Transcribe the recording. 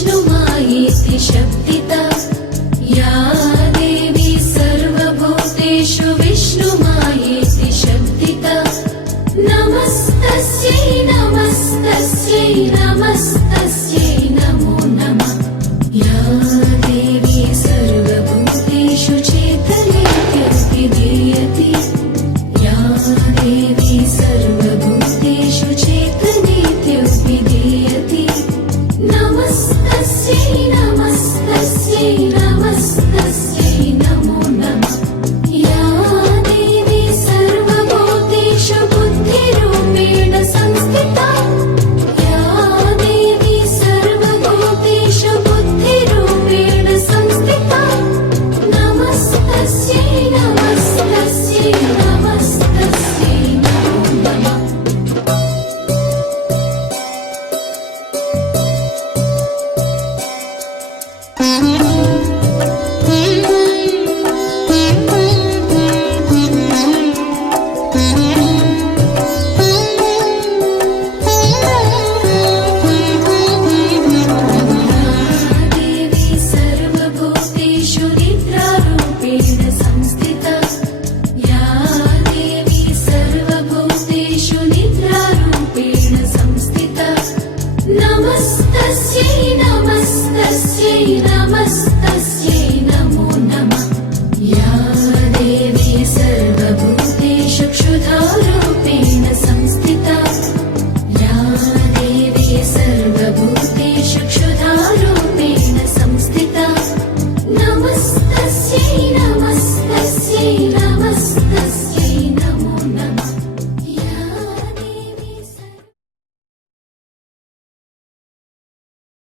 विष्णुमायेति शब्दिता या देवी सर्वभूतेषु विष्णुमायेति शब्दिता नमस्तस्यै नमस्तस्यै नमस्तस्यै नमो नमः या देवी सर्वभूतेषु चेतनेत्यभिधीयते या देवी सर्वभूतेषु चेतनेत्यभिधीयते नमस्तस्यै नमस्तस्यै नमस्तस्यै नमो नमः या देवी सर्वभूतेषु बुद्धिरूपेण संस्थिता या देवी सर्वभूतेषु बुद्धिरूपेण संस्थिता नमस्तस्यै नमस्तस्यै नमस्तस्यै नमो नमः देवी सर्वभूतेषु निद्रारूपेण संस्थिता या देवी सर्वभूतेषु निद्रारूपेण संस्थिता नमस्तस्यै नमस्तस्यै